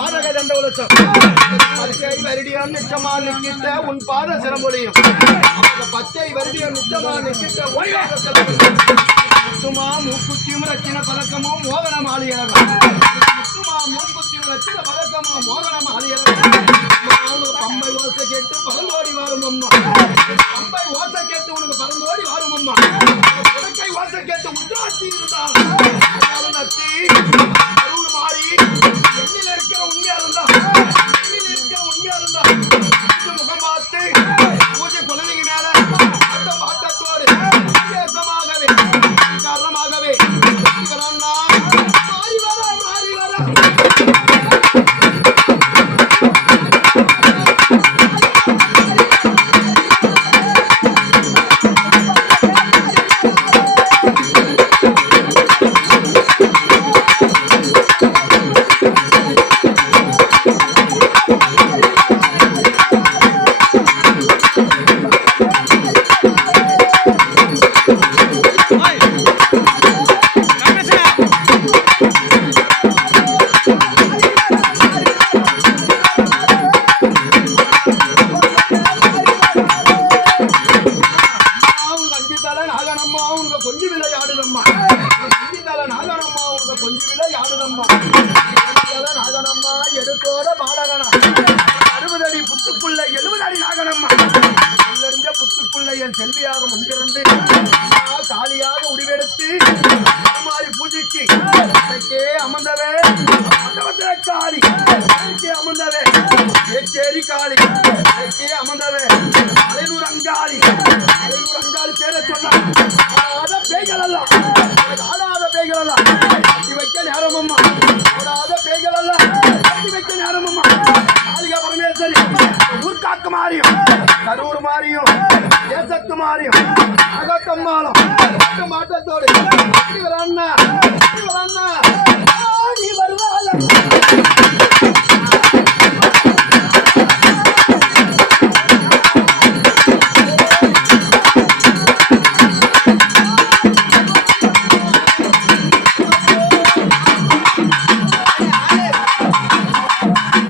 பாதக தண்டவலசம் பச்சை வருடியான் நிச்சயமா நிற்கிட்ட உன் பாத சிரமொழியும் பச்சை வருடியான் நிச்சயமா நிற்கிட்ட முத்துமா மூக்குத்தியும் ரச்சின பதக்கமும் மோகன மாளிகரம் முத்துமா மூக்குத்தியும் ரச்சின பதக்கமும் மோகன மாளிகரம் பம்பை ஓசை கேட்டு பறந்தோடி வாரும் அம்மா பம்பை ஓசை கேட்டு உனக்கு பறந்தோடி வாரும் அம்மா உனக்கை ஓசை கேட்டு உத்ராட்சி இருந்தால் நத்தி அருள் மாறி எண்ணில இருக்கிற உண்மையா இருந்தா முகம் பார்த்து பூஜை குழந்தைங்க மேல பாட்டத்தோடு விசேஷமாகவே காரணமாகவே மாறி வர கொஞ்சம் விளையாடுதம்மா நாகனம்மா எடுத்தோட பாடகனா 60 அடி புத்துக்குள்ள 70 அடி நாகனம்மா உள்ளிருந்த புத்துக்குள்ள என் செல்வியாக முன்பிருந்து காலியாக உருவெடுத்து மாறி பூஜைக்கு அமர்ந்தவே காளி அமர்ந்தவே சேரி காளி அமர்ந்தவே அலைநூறு அங்காளி பேரை சொன்னாத பேய்கள் அல்ல ஆடாத பேய்கள் அல்ல கட்டி வைக்க நேரமம்மா ஆடாத பேய்கள் அல்ல கட்டி வைக்க நேரமம்மா காளிகா பரமேஸ்வரி ஊர்காக்கு மாறியும் கரூர் மாறியும் தேசத்து மாறியும் அகத்தம்மாளம் மாட்டத்தோடு